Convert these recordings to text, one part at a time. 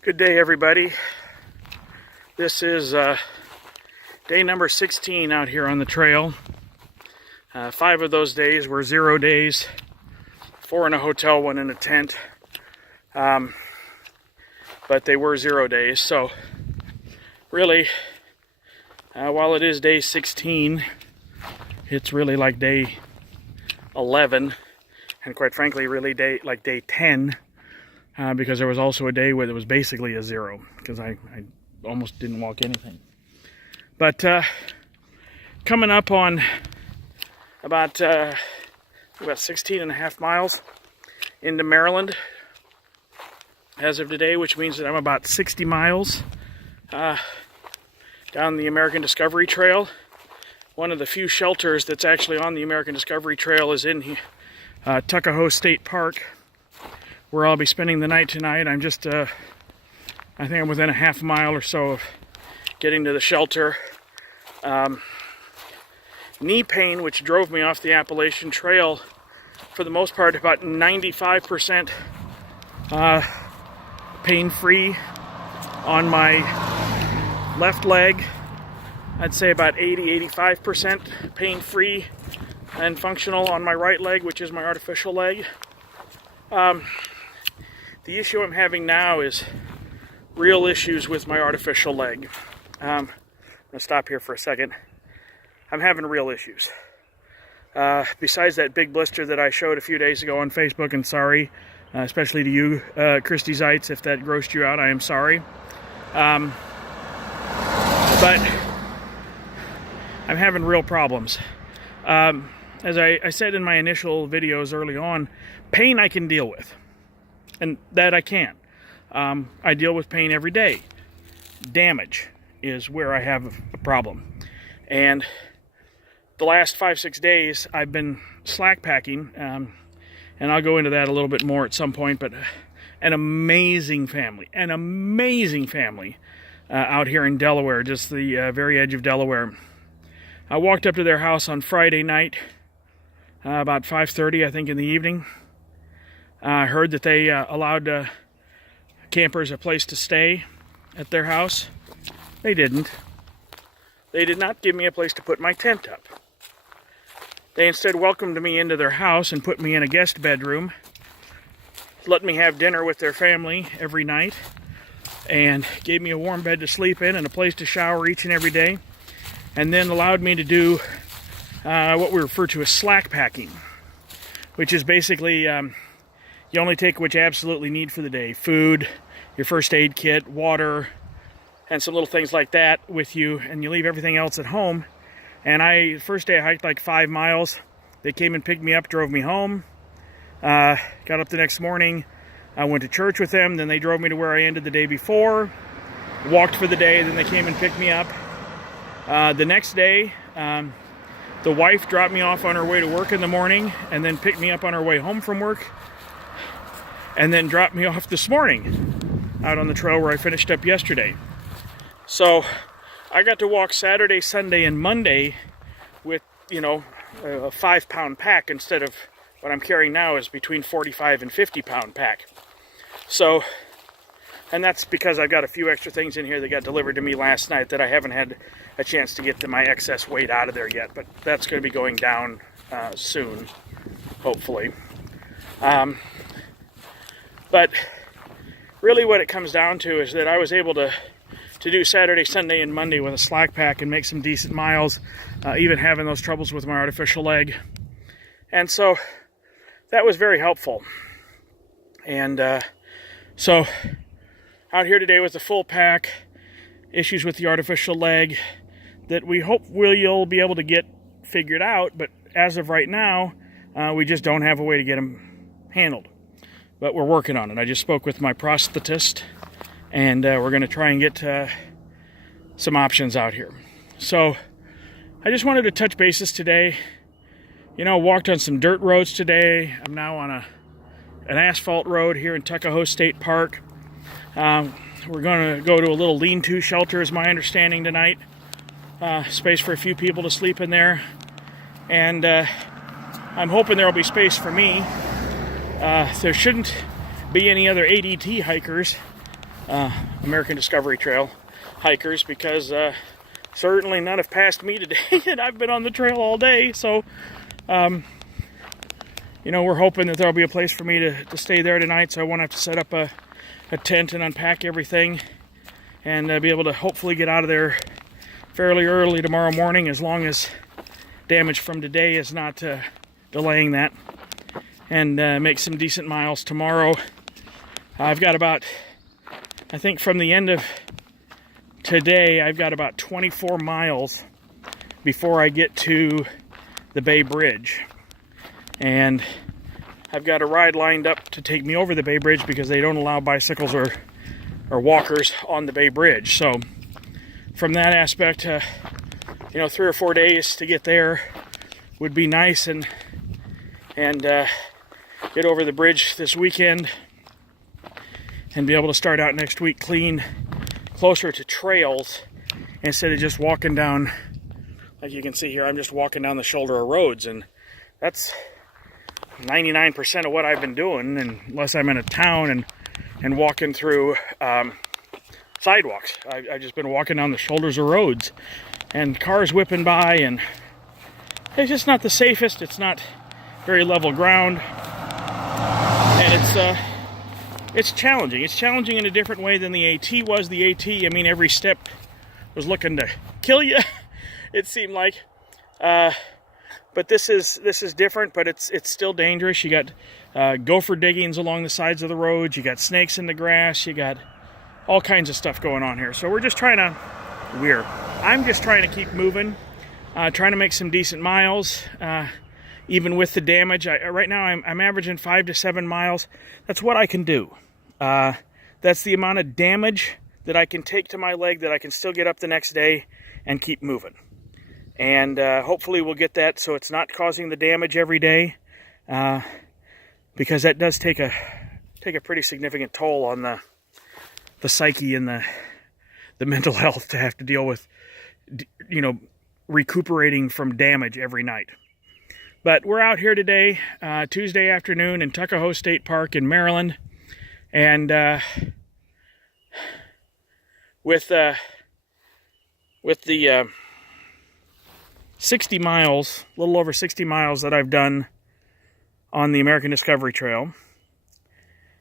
Good day, everybody. This is day number 16 out here on the trail. 5 of those days were 0 days, 4 in a hotel, 1 in a tent. But they were 0 days, so really, while it is day 16, it's really like day 11, and quite frankly, really day 10. Because there was also a day where it was basically a 0, because I almost didn't walk anything. But coming up on about 16 and a half miles into Maryland as of today, which means that I'm about 60 miles down the American Discovery Trail. One of the few shelters that's actually on the American Discovery Trail is in Tuckahoe State Park, where I'll be spending the night tonight. I'm just, I think I'm within a half mile or so of getting to the shelter. Knee pain, which drove me off the Appalachian Trail, for the most part, about 95% pain-free on my left leg. I'd say about 80-85% pain-free and functional on my right leg, which is my artificial leg. The issue I'm having now is real issues with my artificial leg. I'm going to stop here for a second. I'm having real issues. Besides that big blister that I showed a few days ago on Facebook, and sorry, especially to you, Christy Zeitz, if that grossed you out, I am sorry. But I'm having real problems. As I said in my initial videos early on, pain I can deal with. And that I can. I deal with pain every day. Damage is where I have a problem. And the last 5-6 days I've been slack packing, and I'll go into that a little bit more at some point, but an amazing family out here in Delaware, just the very edge of Delaware. I walked up to their house on Friday night, about 5:30, I think, in the evening. I heard that they allowed campers a place to stay at their house. They didn't. They did not give me a place to put my tent up. They instead welcomed me into their house and put me in a guest bedroom, let me have dinner with their family every night, and gave me a warm bed to sleep in and a place to shower each and every day, and then allowed me to do what we refer to as slack packing, which is basically you only take what you absolutely need for the day. Food, your first aid kit, water, and some little things like that with you, and you leave everything else at home. And first day I hiked like 5 miles. They came and picked me up, drove me home. Got up the next morning. I went to church with them. Then they drove me to where I ended the day before. Walked for the day. Then they came and picked me up. The next day, the wife dropped me off on her way to work in the morning, and then picked me up on her way home from work, and then dropped me off this morning out on the trail where I finished up yesterday. So I got to walk Saturday, Sunday, and Monday with, a 5-pound pack instead of what I'm carrying now is between 45 and 50-pound pack. So, and that's because I've got a few extra things in here that got delivered to me last night that I haven't had a chance to get my excess weight out of there yet, but that's going to be going down soon, hopefully. But really what it comes down to is that I was able to do Saturday, Sunday, and Monday with a slack pack and make some decent miles, even having those troubles with my artificial leg. And so that was very helpful. And so out here today with a full pack, issues with the artificial leg that we hope you'll be able to get figured out, but as of right now, we just don't have a way to get them handled. But we're working on it. I just spoke with my prosthetist, and we're going to try and get some options out here. So I just wanted to touch bases today. Walked on some dirt roads today. I'm now on an asphalt road here in Tuckahoe State Park. We're going to go to a little lean-to shelter, is my understanding, tonight. Space for a few people to sleep in there. And I'm hoping there will be space for me. There shouldn't be any other ADT hikers American Discovery Trail hikers, because certainly none have passed me today, and I've been on the trail all day. So, you know, we're hoping that there'll be a place for me to stay there tonight, so I won't have to set up a tent and unpack everything, and be able to hopefully get out of there fairly early tomorrow morning, as long as damage from today is not delaying that, and make some decent miles tomorrow. I've got about, I think from the end of today, I've got about 24 miles before I get to the Bay Bridge. And I've got a ride lined up to take me over the Bay Bridge, because they don't allow bicycles or walkers on the Bay Bridge. So from that aspect, you know, 3 or 4 days to get there would be nice, and get over the bridge this weekend and be able to start out next week clean, closer to trails, instead of just walking down, like you can see here, I'm just walking down the shoulder of roads, and that's 99% of what I've been doing, unless I'm in a town and walking through sidewalks. I've just been walking down the shoulders of roads, and cars whipping by, and it's just not the safest. It's not very level ground, and it's challenging. It's challenging in a different way than the AT was. The AT, I mean, every step was looking to kill you, it seemed like. But this is different, but it's still dangerous. You got gopher diggings along the sides of the roads. You got snakes in the grass. You got all kinds of stuff going on here. So I'm just trying to keep moving, trying to make some decent miles, even with the damage. Right now I'm averaging 5 to 7 miles. That's what I can do. That's the amount of damage that I can take to my leg, that I can still get up the next day and keep moving. And hopefully we'll get that so it's not causing the damage every day, because that does take a pretty significant toll on the psyche and the mental health, to have to deal with, you know, recuperating from damage every night. But we're out here today, Tuesday afternoon, in Tuckahoe State Park in Maryland, and with the 60 miles, a little over 60 miles that I've done on the American Discovery Trail,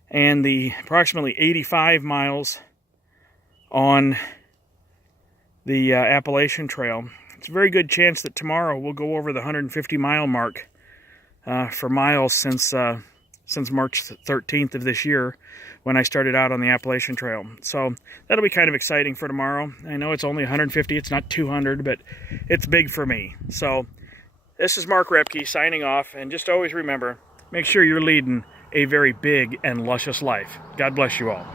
and the approximately 85 miles on the Appalachian Trail, it's a very good chance that tomorrow we'll go over the 150 mile mark for miles since March 13th of this year, when I started out on the Appalachian Trail. So that'll be kind of exciting for tomorrow. I know it's only 150, it's not 200, but it's big for me. So this is Mark Repke signing off, and just always remember, make sure you're leading a very big and luscious life. God bless you all.